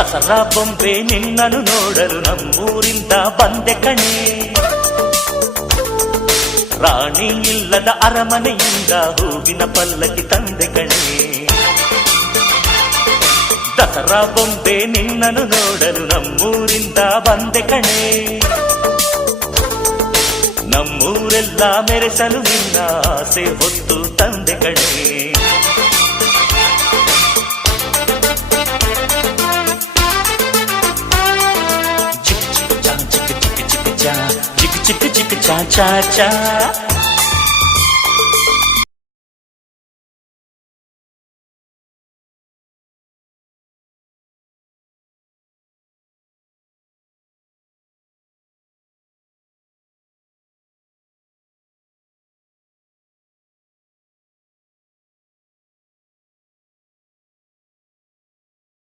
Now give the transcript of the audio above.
ದಸರಾ ಬೊಂಬೆ ನಿನ್ನನ್ನು ನೋಡಲು ನಮ್ಮೂರಿಂದ ಬಂದೆ ಕಣೆ. ರಾಣಿ ಇಲ್ಲದ ಅರಮನೆಯಿಂದ ಹೂವಿನ ಪಲ್ಲಕ್ಕಿ ತಂದೆ ಕಣೆ. ದಸರಾ ಬೊಂಬೆ ನಿನ್ನನ್ನು ನೋಡಲು ನಮ್ಮೂರಿಂದ ಬಂದೆ ಕಣೆ. ನಮ್ಮೂರೆಲ್ಲ ಮೆರೆಸಲು ನಿನ್ನ ಆಸೆ ಹೊತ್ತು ತಂದೆ ಕಣೆ. ಚಿಕ್ ಚಿಕ್ ಚಾ ಚಾ ಚಾ ಚಾ